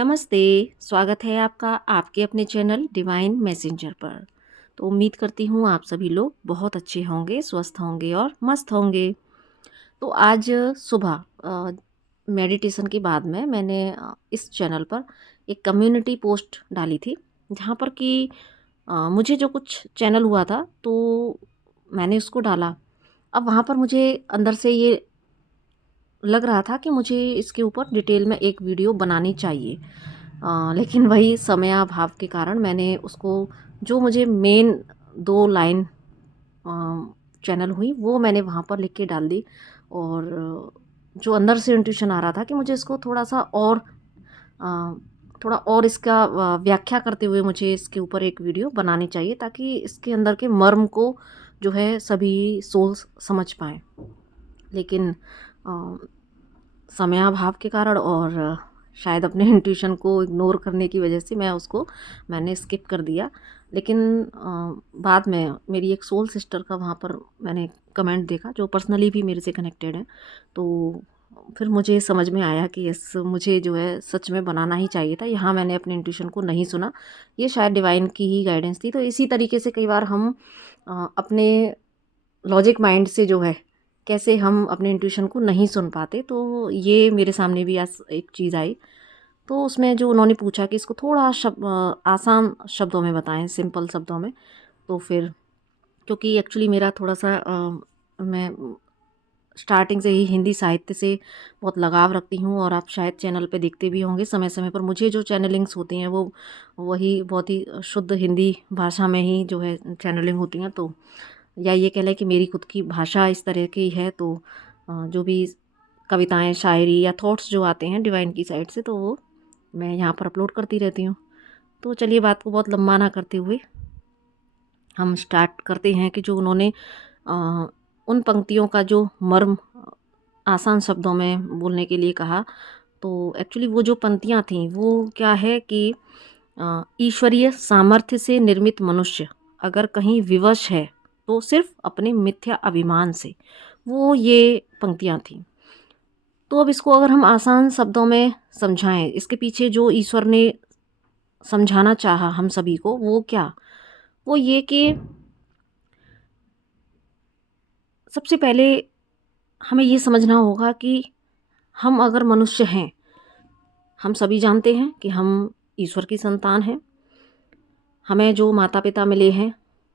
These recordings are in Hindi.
नमस्ते, स्वागत है आपका आपके अपने चैनल डिवाइन मैसेंजर पर। तो उम्मीद करती हूँ आप सभी लोग बहुत अच्छे होंगे, स्वस्थ होंगे और मस्त होंगे। तो आज सुबह मेडिटेशन के बाद में मैंने इस चैनल पर एक कम्युनिटी पोस्ट डाली थी, जहाँ पर कि मुझे जो कुछ चैनल हुआ था तो मैंने उसको डाला। अब वहाँ पर मुझे अंदर से ये लग रहा था कि मुझे इसके ऊपर डिटेल में एक वीडियो बनानी चाहिए। लेकिन वही समयाभाव के कारण मैंने उसको जो मुझे मेन 2 लाइन चैनल हुई वो मैंने वहाँ पर लिख के डाल दी। और जो अंदर से इंट्यूशन आ रहा था कि मुझे इसको थोड़ा-सा और अ, थोड़ा और इसका व्याख्या करते हुए मुझे इसके ऊपर एक वीडियो बनानी चाहिए, ताकि इसके अंदर के मर्म को जो है सभी सोल्स समझ पाएँ। लेकिन अ, समयाभाव के कारण और शायद अपने इंट्यूशन को इग्नोर करने की वजह से मैंने स्किप कर दिया। लेकिन बाद में मेरी एक सोल सिस्टर का वहाँ पर मैंने कमेंट देखा, जो पर्सनली भी मेरे से कनेक्टेड है। तो फिर मुझे समझ में आया कि यस, मुझे जो है सच में बनाना ही चाहिए था। यहाँ मैंने अपने इंट्यूशन को नहीं सुना। ये शायद डिवाइन की ही गाइडेंस थी। तो इसी तरीके से कई बार हम अपने लॉजिक माइंड से जो है कैसे हम अपने इंट्यूशन को नहीं सुन पाते। तो ये मेरे सामने भी आज एक चीज़ आई। तो उसमें जो उन्होंने पूछा कि इसको थोड़ा आसान शब्दों में बताएं, सिंपल शब्दों में। तो फिर क्योंकि एक्चुअली मेरा थोड़ा सा मैं स्टार्टिंग से ही हिंदी साहित्य से बहुत लगाव रखती हूँ, और आप शायद चैनल पे देखते भी होंगे समय समय पर मुझे जो चैनलिंग्स होती हैं वो वही बहुत ही शुद्ध हिंदी भाषा में ही जो है चैनलिंग होती हैं। तो या ये कह लें कि मेरी खुद की भाषा इस तरह की है। तो जो भी कविताएं, शायरी या थॉट्स जो आते हैं डिवाइन की साइड से, तो वो मैं यहाँ पर अपलोड करती रहती हूँ। तो चलिए, बात को बहुत लंबा ना करते हुए हम स्टार्ट करते हैं कि जो उन्होंने अ, उन पंक्तियों का जो मर्म आसान शब्दों में बोलने के लिए कहा। तो एक्चुअली वो जो पंक्तियाँ थीं वो क्या है कि ईश्वरीय सामर्थ्य से निर्मित मनुष्य अगर कहीं विवश है तो सिर्फ अपने मिथ्या अभिमान से। वो ये पंक्तियाँ थीं। तो अब इसको अगर हम आसान शब्दों में समझाएं, इसके पीछे जो ईश्वर ने समझाना चाहा हम सभी को, वो क्या? वो ये कि सबसे पहले हमें ये समझना होगा कि हम अगर मनुष्य हैं, हम सभी जानते हैं कि हम ईश्वर की संतान हैं। हमें जो माता पिता मिले हैं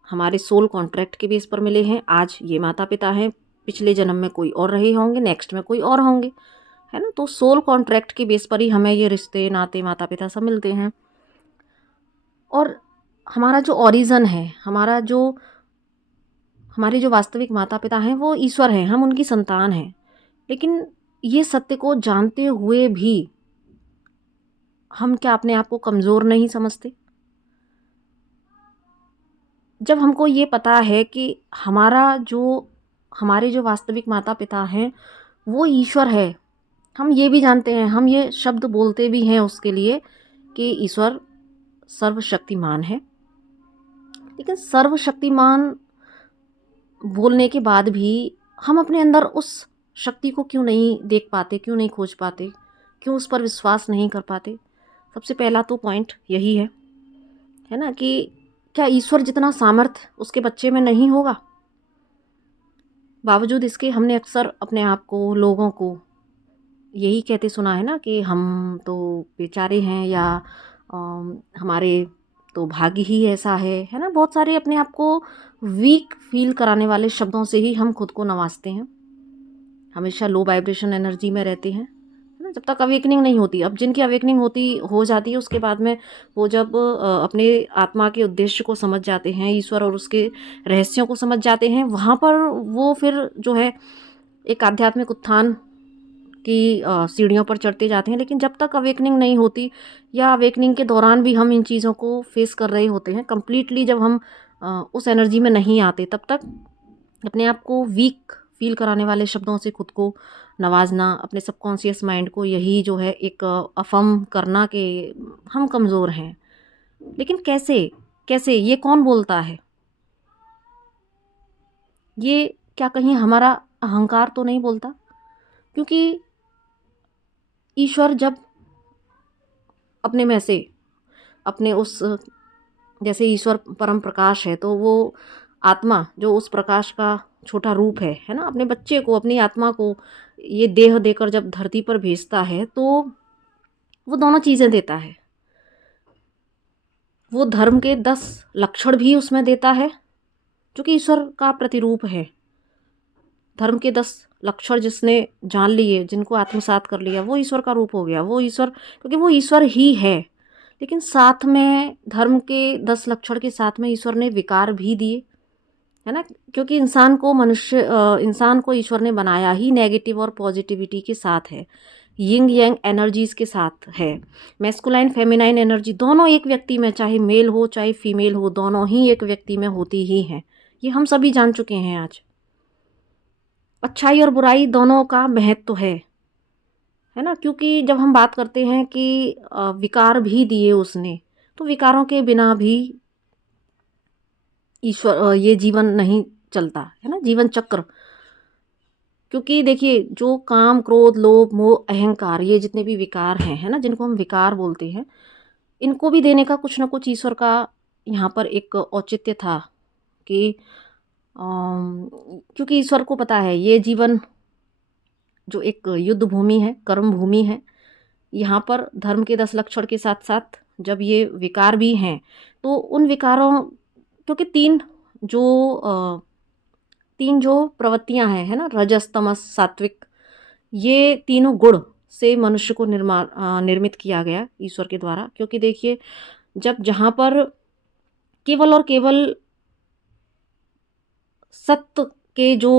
हमारे सोल कॉन्ट्रैक्ट के बेस पर मिले हैं। आज ये माता पिता हैं, पिछले जन्म में कोई और रहे होंगे, नेक्स्ट में कोई और होंगे, है ना। तो सोल कॉन्ट्रैक्ट के बेस पर ही हमें ये रिश्ते नाते माता पिता सब मिलते हैं। और हमारा जो ओरिजिन है, हमारे जो वास्तविक माता पिता हैं वो ईश्वर हैं, हम उनकी संतान हैं। लेकिन ये सत्य को जानते हुए भी हम क्या अपने आप को कमज़ोर नहीं समझते? जब हमको ये पता है कि हमारे जो वास्तविक माता पिता हैं वो ईश्वर है, हम ये भी जानते हैं, हम ये शब्द बोलते भी हैं उसके लिए कि ईश्वर सर्वशक्तिमान है। लेकिन सर्वशक्तिमान बोलने के बाद भी हम अपने अंदर उस शक्ति को क्यों नहीं देख पाते, क्यों नहीं खोज पाते, क्यों उस पर विश्वास नहीं कर पाते? सबसे पहला तो पॉइंट यही है ना, कि क्या ईश्वर जितना सामर्थ्य उसके बच्चे में नहीं होगा? बावजूद इसके हमने अक्सर अपने आप को, लोगों को यही कहते सुना है ना कि हम तो बेचारे हैं, या हमारे तो भाग्य ही ऐसा है ना। बहुत सारे अपने आप को वीक फील कराने वाले शब्दों से ही हम खुद को नवाजते हैं। हमेशा लो वाइब्रेशन एनर्जी में रहते हैं, है ना, जब तक अवेकनिंग नहीं होती। अब जिनकी अवेकनिंग होती हो जाती है उसके बाद में वो जब अपने आत्मा के उद्देश्य को समझ जाते हैं, ईश्वर और उसके रहस्यों को समझ जाते हैं, वहाँ पर वो फिर जो है एक आध्यात्मिक उत्थान की सीढ़ियों पर चढ़ते जाते हैं। लेकिन जब तक अवेकनिंग नहीं होती, या अवेकनिंग के दौरान भी हम इन चीज़ों को फेस कर रहे होते हैं, कंप्लीटली जब हम उस एनर्जी में नहीं आते, तब तक अपने आप को वीक फील कराने वाले शब्दों से खुद को नवाजना, अपने सबकॉन्शियस माइंड को यही जो है एक अफर्म करना कि हम कमज़ोर हैं। लेकिन कैसे? कैसे ये कौन बोलता है? ये क्या कहीं हमारा अहंकार तो नहीं बोलता? क्योंकि ईश्वर जब अपने में से, अपने उस, जैसे ईश्वर परम प्रकाश है तो वो आत्मा जो उस प्रकाश का छोटा रूप है ना, अपने बच्चे को, अपनी आत्मा को ये देह देकर जब धरती पर भेजता है तो वो दोनों चीज़ें देता है। वो धर्म के 10 लक्षण भी उसमें देता है जो कि ईश्वर का प्रतिरूप है। धर्म के 10 लक्षण जिसने जान लिए, जिनको आत्मसात कर लिया, वो ईश्वर का रूप हो गया। वो ईश्वर, क्योंकि वो ईश्वर ही है। लेकिन साथ में धर्म के 10 लक्षण के साथ में ईश्वर ने विकार भी दिए, है ना, क्योंकि इंसान को ईश्वर ने बनाया ही नेगेटिव और पॉजिटिविटी के साथ है, यिंग यांग एनर्जीज के साथ है। मैस्कुलाइन फेमिनाइन एनर्जी दोनों एक व्यक्ति में, चाहे मेल हो चाहे फीमेल हो, दोनों ही एक व्यक्ति में होती ही हैं। ये हम सभी जान चुके हैं आज। अच्छाई और बुराई दोनों का महत्व है ना, क्योंकि जब हम बात करते हैं कि विकार भी दिए उसने, तो विकारों के बिना भी ये जीवन नहीं चलता, है ना, जीवन चक्र। क्योंकि देखिए, जो काम, क्रोध, लोभ, मोह, अहंकार, ये जितने भी विकार हैं, है ना, जिनको हम विकार बोलते हैं, इनको भी देने का कुछ ना कुछ ईश्वर का यहाँ पर एक औचित्य था कि क्योंकि ईश्वर को पता है ये जीवन जो एक युद्ध भूमि है, कर्म भूमि है, यहाँ पर धर्म के 10 लक्षण के साथ साथ जब ये विकार भी हैं, तो उन विकारों, क्योंकि जो तीन जो प्रवृत्तियां हैं, है ना, रजस, तमस, सात्विक, ये तीनों गुण से मनुष्य को निर्मित किया गया ईश्वर के द्वारा। क्योंकि देखिए, जब जहाँ पर केवल और केवल सत्य के जो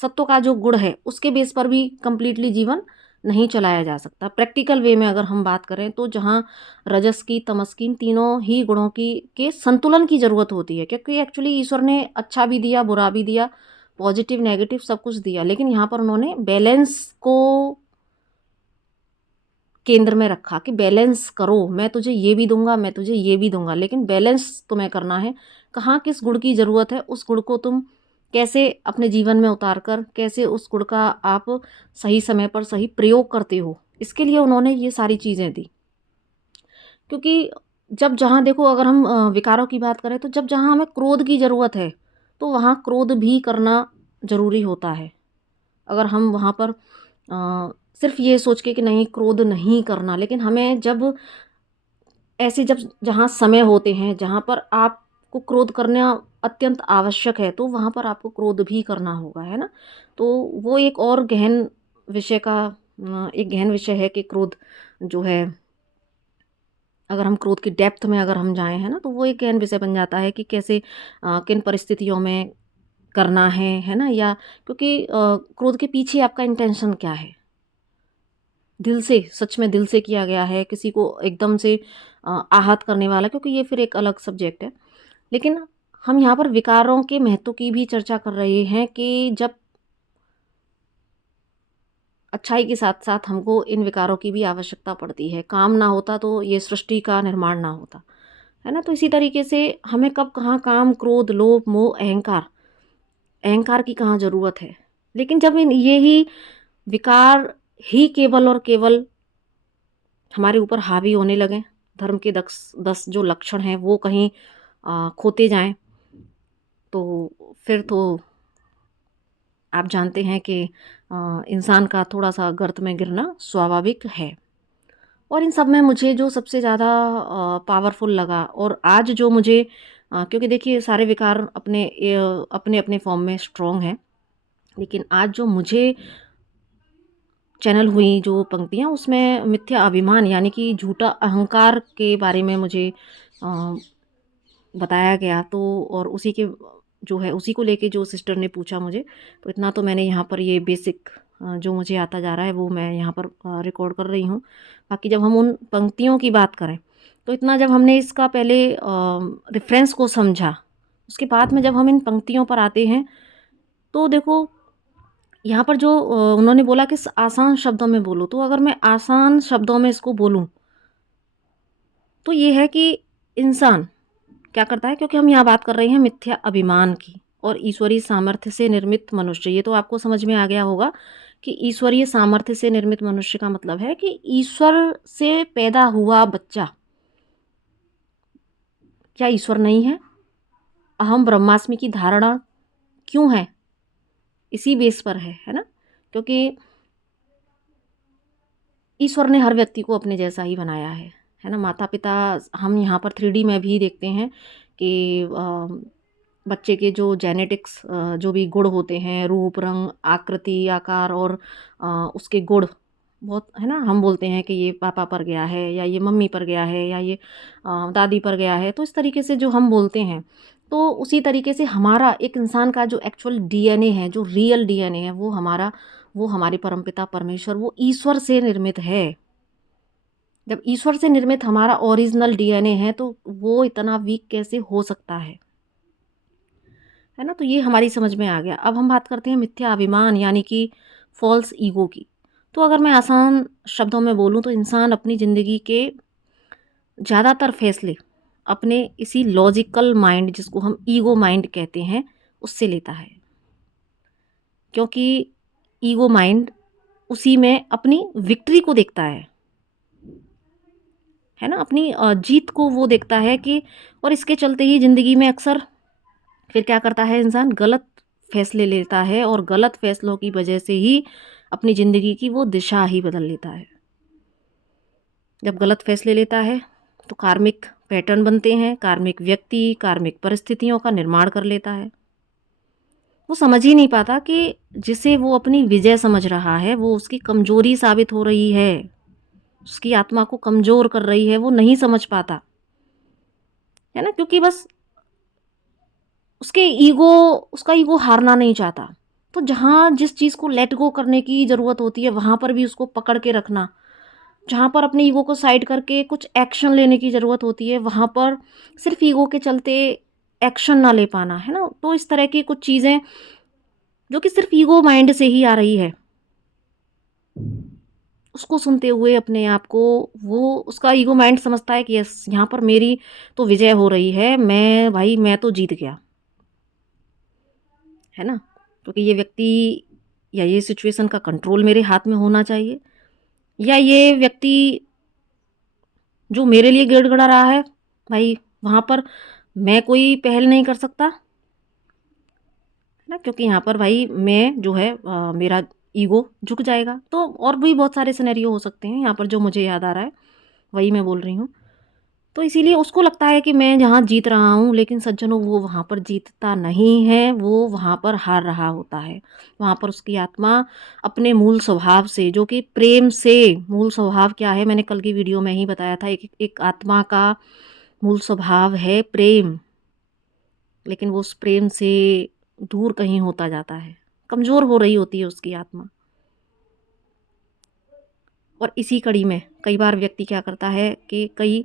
सत्व का जो गुण है, उसके बेस पर भी कंप्लीटली जीवन नहीं चलाया जा सकता। प्रैक्टिकल वे में अगर हम बात करें तो जहाँ रजस की, तमस की, इन तीनों ही गुणों की के संतुलन की ज़रूरत होती है, क्योंकि एक्चुअली ईश्वर ने अच्छा भी दिया, बुरा भी दिया, पॉजिटिव नेगेटिव सब कुछ दिया, लेकिन यहाँ पर उन्होंने बैलेंस को केंद्र में रखा कि बैलेंस करो, मैं तुझे ये भी दूंगा, मैं तुझे ये भी दूंगा, लेकिन बैलेंस तुम्हें करना है। कहाँ किस गुण की ज़रूरत है, उस गुण को तुम कैसे अपने जीवन में उतार कर, कैसे उस गुण का आप सही समय पर सही प्रयोग करते हो, इसके लिए उन्होंने ये सारी चीज़ें दी। क्योंकि जब जहाँ देखो, अगर हम विकारों की बात करें तो जब जहाँ हमें क्रोध की ज़रूरत है तो वहाँ क्रोध भी करना ज़रूरी होता है। अगर हम वहाँ पर सिर्फ ये सोच के कि नहीं क्रोध नहीं करना, लेकिन हमें जब ऐसे, जब जहाँ समय होते हैं जहाँ पर आपको क्रोध करना अत्यंत आवश्यक है, तो वहाँ पर आपको क्रोध भी करना होगा, है ना। तो वो एक और गहन विषय का एक गहन विषय है कि क्रोध जो है, अगर हम क्रोध की डेप्थ में अगर हम जाएं, है ना, तो वो एक गहन विषय बन जाता है कि कैसे किन परिस्थितियों में करना है ना, या क्योंकि क्रोध के पीछे आपका इंटेंशन क्या है, दिल से, सच में दिल से किया गया है, किसी को एकदम से आहत करने वाला, क्योंकि ये फिर एक अलग सब्जेक्ट है। लेकिन हम यहाँ पर विकारों के महत्व की भी चर्चा कर रहे हैं कि जब अच्छाई के साथ साथ हमको इन विकारों की भी आवश्यकता पड़ती है। काम ना होता तो ये सृष्टि का निर्माण ना होता, है ना। तो इसी तरीके से हमें कब कहाँ काम, क्रोध, लोभ, मोह, अहंकार की कहाँ ज़रूरत है। लेकिन जब ये ही विकार ही केवल और केवल हमारे ऊपर हावी होने लगें, धर्म के 10 जो लक्षण हैं वो कहीं खोते जाएं, तो फिर तो आप जानते हैं कि इंसान का थोड़ा सा गर्त में गिरना स्वाभाविक है। और इन सब में मुझे जो सबसे ज़्यादा पावरफुल लगा, और आज जो मुझे क्योंकि देखिए सारे विकार अपने अपने अपने फॉर्म में स्ट्रॉन्ग हैं, लेकिन आज जो मुझे चैनल हुई जो पंक्तियाँ, उसमें मिथ्या अभिमान यानी कि झूठा अहंकार के बारे में मुझे बताया गया। तो और उसी के जो है, उसी को लेके जो सिस्टर ने पूछा मुझे, तो इतना तो मैंने यहाँ पर ये बेसिक जो मुझे आता जा रहा है वो मैं यहाँ पर रिकॉर्ड कर रही हूँ। बाकी जब हम उन पंक्तियों की बात करें, तो इतना जब हमने इसका पहले रेफरेंस को समझा, उसके बाद में जब हम इन पंक्तियों पर आते हैं, तो देखो यहाँ पर जो उन्होंने बोला कि आसान शब्दों में बोलो, तो अगर मैं आसान शब्दों में इसको बोलूँ तो ये है कि इंसान क्या करता है, क्योंकि हम यहाँ बात कर रहे हैं मिथ्या अभिमान की और ईश्वरीय सामर्थ्य से निर्मित मनुष्य, ये तो आपको समझ में आ गया होगा कि ईश्वरीय सामर्थ्य से निर्मित मनुष्य का मतलब है कि ईश्वर से पैदा हुआ बच्चा क्या ईश्वर नहीं है? अहम ब्रह्मास्मि की धारणा क्यों है? इसी बेस पर है ना? क्योंकि ईश्वर ने हर व्यक्ति को अपने जैसा ही बनाया है ना? माता पिता, हम यहाँ पर 3D में भी देखते हैं कि बच्चे के जो जेनेटिक्स, जो भी गुण होते हैं, रूप रंग आकृति आकार और उसके गुण बहुत, है ना? हम बोलते हैं कि ये पापा पर गया है या ये मम्मी पर गया है या ये दादी पर गया है, तो इस तरीके से जो हम बोलते हैं, तो उसी तरीके से हमारा एक इंसान का जो एक्चुअल डीएनए है, जो रियल डीएनए है, वो हमारे परमपिता परमेश्वर, वो ईश्वर से निर्मित है। जब ईश्वर से निर्मित हमारा ओरिजिनल डीएनए है तो वो इतना वीक कैसे हो सकता है ना? तो ये हमारी समझ में आ गया। अब हम बात करते हैं मिथ्या अभिमान यानी कि फॉल्स ईगो की। तो अगर मैं आसान शब्दों में बोलूँ तो इंसान अपनी ज़िंदगी के ज़्यादातर फैसले अपने इसी लॉजिकल माइंड, जिसको हम ईगो माइंड कहते हैं, उससे लेता है। क्योंकि ईगो माइंड उसी में अपनी विक्ट्री को देखता है ना? अपनी जीत को वो देखता है कि, और इसके चलते ही ज़िंदगी में अक्सर फिर क्या करता है इंसान, गलत फैसले लेता है और गलत फैसलों की वजह से ही अपनी ज़िंदगी की वो दिशा ही बदल लेता है। जब गलत फैसले लेता है तो कार्मिक पैटर्न बनते हैं, कार्मिक व्यक्ति कार्मिक परिस्थितियों का निर्माण कर लेता है। वो समझ ही नहीं पाता कि जिसे वो अपनी विजय समझ रहा है वो उसकी कमजोरी साबित हो रही है, उसकी आत्मा को कमजोर कर रही है, वो नहीं समझ पाता, है ना? क्योंकि बस उसका ईगो हारना नहीं चाहता। तो जहाँ जिस चीज़ को लेट गो करने की ज़रूरत होती है वहाँ पर भी उसको पकड़ के रखना, जहाँ पर अपने ईगो को साइड करके कुछ एक्शन लेने की ज़रूरत होती है वहाँ पर सिर्फ ईगो के चलते एक्शन ना ले पाना, है ना? तो इस तरह की कुछ चीज़ें जो कि सिर्फ ईगो माइंड से ही आ रही है, उसको सुनते हुए अपने आप को, वो उसका ईगो माइंड समझता है कि यस, यहाँ पर मेरी तो विजय हो रही है, मैं तो जीत गया, है ना? क्योंकि ये व्यक्ति या ये सिचुएशन का कंट्रोल मेरे हाथ में होना चाहिए, या ये व्यक्ति जो मेरे लिए गिड़गिड़ा रहा है, भाई वहाँ पर मैं कोई पहल नहीं कर सकता, है ना? क्योंकि यहाँ पर भाई मैं जो है मेरा ईगो झुक जाएगा। तो और भी बहुत सारे सिनेरियो हो सकते हैं, यहाँ पर जो मुझे याद आ रहा है वही मैं बोल रही हूँ। तो इसीलिए उसको लगता है कि मैं जहाँ जीत रहा हूँ, लेकिन सज्जनों वो वहाँ पर जीतता नहीं है, वो वहाँ पर हार रहा होता है। वहाँ पर उसकी आत्मा अपने मूल स्वभाव से, जो कि प्रेम से, मूल स्वभाव क्या है मैंने कल की वीडियो में ही बताया था, एक आत्मा का मूल स्वभाव है प्रेम, लेकिन वो उस प्रेम से दूर कहीं होता जाता है, कमज़ोर हो रही होती है उसकी आत्मा। और इसी कड़ी में कई बार व्यक्ति क्या करता है कि कई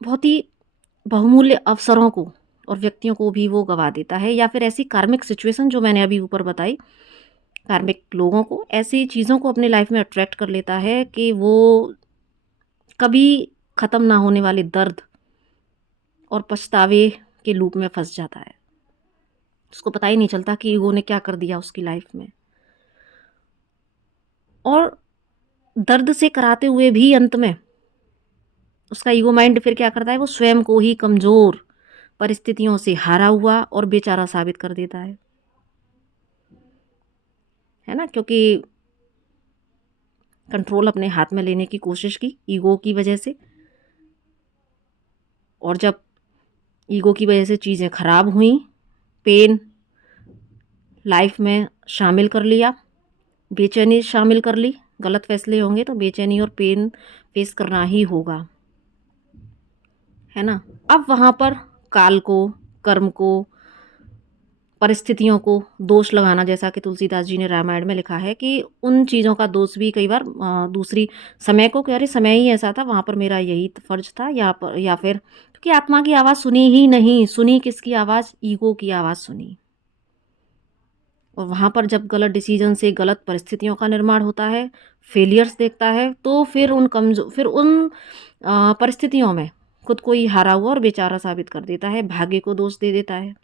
बहुत ही बहुमूल्य अवसरों को और व्यक्तियों को भी वो गवा देता है, या फिर ऐसी कार्मिक सिचुएशन जो मैंने अभी ऊपर बताई, कार्मिक लोगों को, ऐसी चीज़ों को अपने लाइफ में अट्रैक्ट कर लेता है कि वो कभी ख़त्म ना होने वाले दर्द और पछतावे के लूप में फंस जाता है। उसको पता ही नहीं चलता कि ईगो ने क्या कर दिया उसकी लाइफ में, और दर्द से कराते हुए भी अंत में उसका ईगो माइंड फिर क्या करता है, वो स्वयं को ही कमज़ोर, परिस्थितियों से हारा हुआ और बेचारा साबित कर देता है ना? क्योंकि कंट्रोल अपने हाथ में लेने की कोशिश की ईगो की वजह से, और जब ईगो की वजह से चीज़ें ख़राब हुई, पेन लाइफ में शामिल कर लिया, बेचैनी शामिल कर ली, गलत फैसले होंगे तो बेचैनी और पेन फेस करना ही होगा, है ना? अब वहाँ पर काल को, कर्म को, परिस्थितियों को दोष लगाना, जैसा कि तुलसीदास जी ने रामायण में लिखा है कि उन चीज़ों का दोष भी कई बार दूसरी समय को, कि अरे समय ही ऐसा था, वहाँ पर मेरा यही फर्ज था, या फिर क्योंकि आत्मा की आवाज़ सुनी ही नहीं, सुनी किसकी आवाज़, ईगो की आवाज़ सुनी। और वहाँ पर जब गलत डिसीजन से गलत परिस्थितियों का निर्माण होता है, फेलियर्स देखता है, तो फिर उन परिस्थितियों में खुद को ही हारा हुआ और बेचारा साबित कर देता है, भाग्य को दोष दे देता है।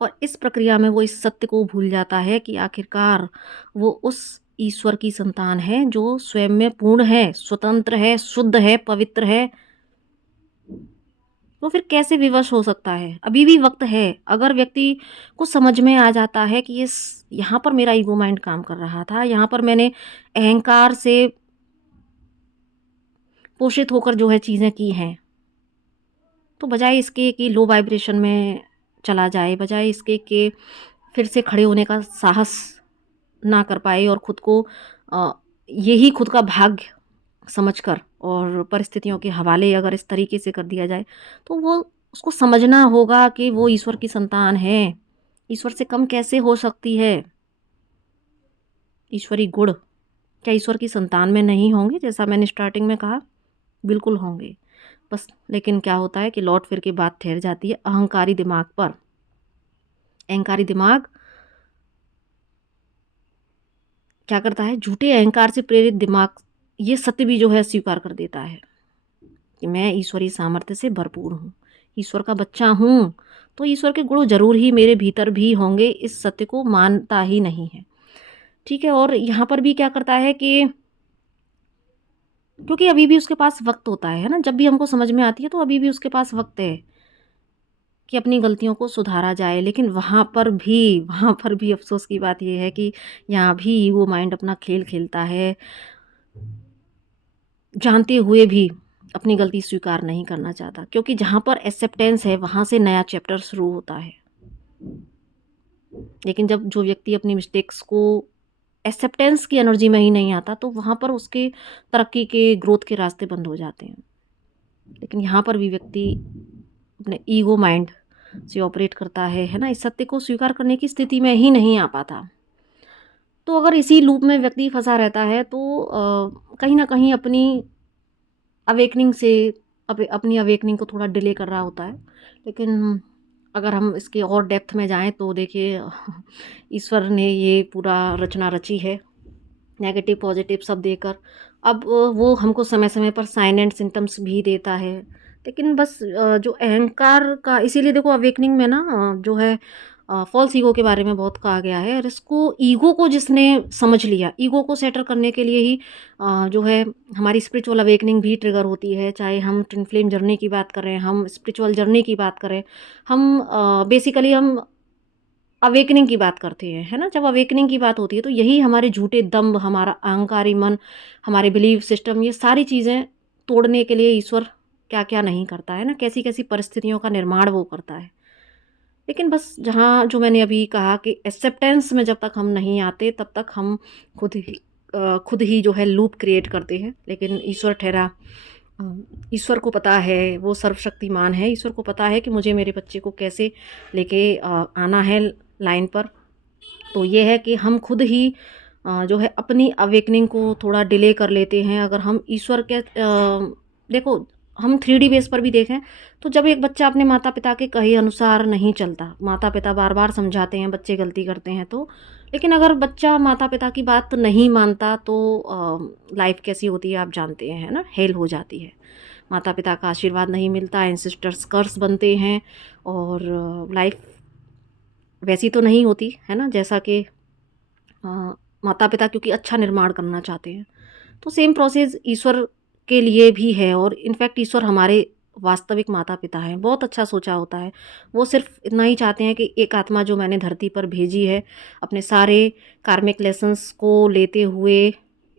और इस प्रक्रिया में वो इस सत्य को भूल जाता है कि आखिरकार वो उस ईश्वर की संतान है जो स्वयं में पूर्ण है, स्वतंत्र है, शुद्ध है, पवित्र है। तो फिर कैसे विवश हो सकता है? अभी भी वक़्त है। अगर व्यक्ति को समझ में आ जाता है कि यहाँ पर मेरा ईगो माइंड काम कर रहा था, यहाँ पर मैंने अहंकार से पोषित होकर जो है चीज़ें की हैं, तो बजाय इसके कि लो वाइब्रेशन में चला जाए, बजाय इसके कि फिर से खड़े होने का साहस ना कर पाए और खुद को अ, यही खुद का भाग्य समझकर और परिस्थितियों के हवाले अगर इस तरीके से कर दिया जाए, तो वो उसको समझना होगा कि वो ईश्वर की संतान है। ईश्वर से कम कैसे हो सकती है? ईश्वरी गुण क्या ईश्वर की संतान में नहीं होंगे? जैसा मैंने स्टार्टिंग में कहा, बिल्कुल होंगे। बस लेकिन क्या होता है कि लौट फिर के बात ठहर जाती है अहंकारी दिमाग पर। अहंकारी दिमाग क्या करता है? झूठे अहंकार से प्रेरित दिमाग ये सत्य भी जो है स्वीकार कर देता है कि मैं ईश्वरीय सामर्थ्य से भरपूर हूँ, ईश्वर का बच्चा हूँ, तो ईश्वर के गुण ज़रूर ही मेरे भीतर भी होंगे, इस सत्य को मानता ही नहीं है। ठीक है? और यहाँ पर भी क्या करता है कि क्योंकि अभी भी उसके पास वक़्त होता है ना? जब भी हमको समझ में आती है तो अभी भी उसके पास वक़्त है कि अपनी गलतियों को सुधारा जाए। लेकिन वहाँ पर भी अफ़सोस की बात ये है कि यहाँ भी ईगो माइंड अपना खेल खेलता है, जानते हुए भी अपनी गलती स्वीकार नहीं करना चाहता। क्योंकि जहाँ पर एक्सेप्टेंस है, वहाँ से नया चैप्टर शुरू होता है। लेकिन जब जो व्यक्ति अपनी मिस्टेक्स को एक्सेप्टेंस की एनर्जी में ही नहीं आता, तो वहाँ पर उसके तरक्की के, ग्रोथ के रास्ते बंद हो जाते हैं। लेकिन यहाँ पर भी व्यक्ति अपने ईगो माइंड से ऑपरेट करता है ना? इस सत्य को स्वीकार करने की स्थिति में ही नहीं आ पाता। तो अगर इसी लूप में व्यक्ति फँसा रहता है तो कहीं न कहीं अवेकनिंग से अपनी अवेकनिंग को थोड़ा डिले कर रहा होता है। लेकिन अगर हम इसके और डेप्थ में जाएँ तो देखिए ईश्वर ने ये पूरा रचना रची है, नेगेटिव पॉजिटिव सब देकर। अब वो हमको समय-समय पर साइन एंड सिम्पटम्स भी देता है। लेकिन बस जो अहंकार का इसीलिए देखो अवेकनिंग में ना जो है फ़ॉल्स ईगो के बारे में बहुत कहा गया है और इसको ईगो को जिसने समझ लिया, ईगो को सेटल करने के लिए ही जो है हमारी स्पिरिचुअल अवेकनिंग भी ट्रिगर होती है। चाहे हम ट्विन फ्लेम जर्नी की बात करें, हम स्पिरिचुअल जर्नी की बात करें, हम बेसिकली हम अवेकनिंग की बात करते हैं, है ना? जब अवेकनिंग की बात होती है तो यही हमारे झूठे दंभ, हमारा अहंकारी मन, हमारे बिलीफ सिस्टम ये सारी चीज़ें तोड़ने के लिए ईश्वर क्या-क्या नहीं करता है ना? कैसी-कैसी परिस्थितियों का निर्माण वो करता है। लेकिन बस जहाँ जो मैंने अभी कहा कि एक्सेप्टेंस में जब तक हम नहीं आते तब तक हम खुद ही जो है लूप क्रिएट करते हैं। लेकिन ईश्वर ठहरा अ, ईश्वर को पता है, वो सर्वशक्तिमान है, ईश्वर को पता है कि मुझे मेरे बच्चे को कैसे लेके आना है लाइन पर। तो ये है कि हम खुद ही जो है अपनी अवेकनिंग को थोड़ा डिले कर लेते हैं। अगर हम ईश्वर के देखो हम 3D बेस पर भी देखें तो जब एक बच्चा अपने माता-पिता के कहे अनुसार नहीं चलता, माता-पिता बार-बार समझाते हैं, बच्चे गलती करते हैं तो लेकिन अगर बच्चा माता-पिता की बात नहीं मानता तो लाइफ़ कैसी होती है आप जानते हैं, है ना? हेल हो जाती है। माता-पिता का आशीर्वाद नहीं मिलता, एंसेस्टर्स कर्स बनते हैं और लाइफ़ वैसी तो नहीं होती, है ना? जैसा कि अ, माता-पिता क्योंकि अच्छा निर्माण करना चाहते हैं। तो सेम प्रोसेस ईश्वर के लिए भी है और इनफैक्ट ईश्वर हमारे वास्तविक माता-पिता हैं। बहुत अच्छा सोचा होता है। वो सिर्फ़ इतना ही चाहते हैं कि एक आत्मा जो मैंने धरती पर भेजी है, अपने सारे कार्मिक लेसन्स को लेते हुए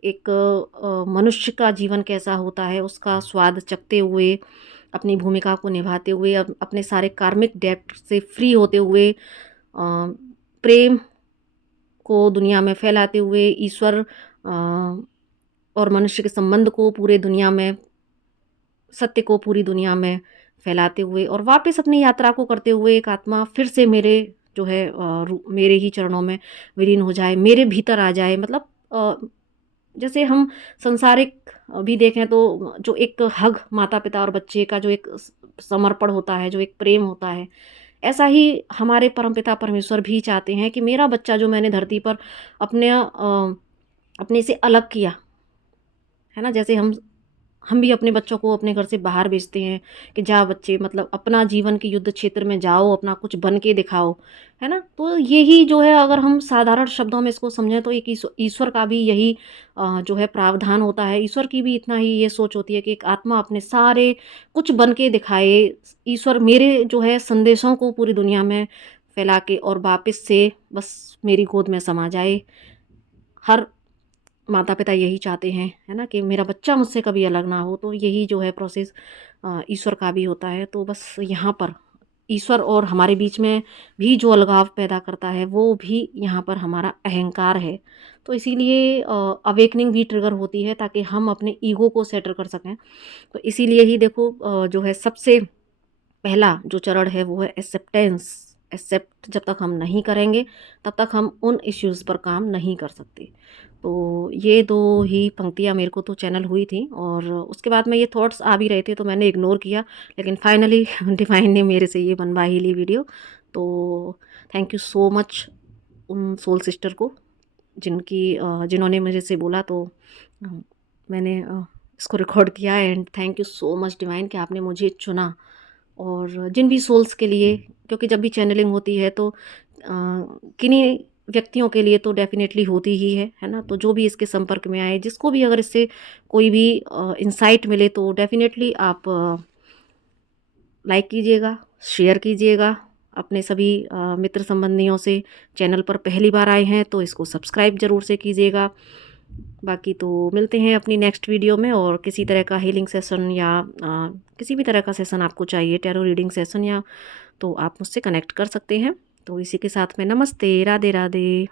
एक मनुष्य का जीवन कैसा होता है, उसका स्वाद चखते हुए, अपनी भूमिका को निभाते हुए, अपने सारे कार्मिक डेब्ट से फ्री होते हुए प्रेम को दुनिया में फैलाते हुए ईश्वर और मनुष्य के संबंध को पूरे दुनिया में सत्य को पूरी दुनिया में फैलाते हुए और वापस अपनी यात्रा को करते हुए एक आत्मा फिर से मेरे जो है मेरे ही चरणों में विलीन हो जाए, मेरे भीतर आ जाए। मतलब जैसे हम संसारिक भी देखें तो जो एक हग माता-पिता और बच्चे का जो एक समर्पण होता है, जो एक प्रेम होता है, ऐसा ही हमारे परमपिता परमेश्वर भी चाहते हैं कि मेरा बच्चा जो मैंने धरती पर अपने से अलग किया, है ना? जैसे हम भी अपने बच्चों को अपने घर से बाहर भेजते हैं कि जा बच्चे, मतलब अपना जीवन के युद्ध क्षेत्र में जाओ, अपना कुछ बन के दिखाओ, है ना। तो यही जो है, अगर हम साधारण शब्दों में इसको समझें तो एक ईश्वर का भी यही जो है प्रावधान होता है। ईश्वर की भी इतना ही ये सोच होती है कि एक आत्मा अपने सारे कुछ बन के दिखाए। ईश्वर मेरे जो है संदेशों को पूरी दुनिया में फैला के और वापस से बस मेरी गोद में समा जाए। हर माता पिता यही चाहते हैं, है ना, कि मेरा बच्चा मुझसे कभी अलग ना हो। तो यही जो है प्रोसेस ईश्वर का भी होता है। तो बस यहाँ पर ईश्वर और हमारे बीच में भी जो अलगाव पैदा करता है वो भी यहाँ पर हमारा अहंकार है। तो इसीलिए अवेकनिंग भी ट्रिगर होती है ताकि हम अपने ईगो को सेटल कर सकें। तो इसीलिए ही देखो जो है सबसे पहला जो चरण है वो है एक्सेप्टेंस। एक्सेप्ट जब तक हम नहीं करेंगे तब तक हम उन इश्यूज़ पर काम नहीं कर सकते। तो ये दो ही पंक्तियाँ मेरे को तो चैनल हुई थी, और उसके बाद में ये थॉट्स आ भी रहे थे तो मैंने इग्नोर किया, लेकिन फाइनली डिवाइन ने मेरे से ये बनवा ही ली वीडियो। तो थैंक यू सो मच उन सोल सिस्टर को जिन्होंने मेरे से बोला। तो अ, मैंने इसको रिकॉर्ड किया। And thank you so much divine कि आपने मुझे चुना। और जिन भी सोल्स के लिए, क्योंकि जब भी चैनलिंग होती है तो किन्हीं व्यक्तियों के लिए तो डेफिनेटली होती ही है ना। तो जो भी इसके संपर्क में आए, जिसको भी अगर इससे कोई भी इंसाइट मिले तो डेफिनेटली आप लाइक कीजिएगा, शेयर कीजिएगा अपने सभी मित्र संबंधियों से। चैनल पर पहली बार आए हैं तो इसको सब्सक्राइब ज़रूर से कीजिएगा। बाकी तो मिलते हैं अपनी नेक्स्ट वीडियो में। और किसी तरह का हीलिंग सेशन या किसी भी तरह का सेशन आपको चाहिए, टैरो रीडिंग सेशन, या तो आप मुझसे कनेक्ट कर सकते हैं। तो इसी के साथ में नमस्ते, राधे राधे।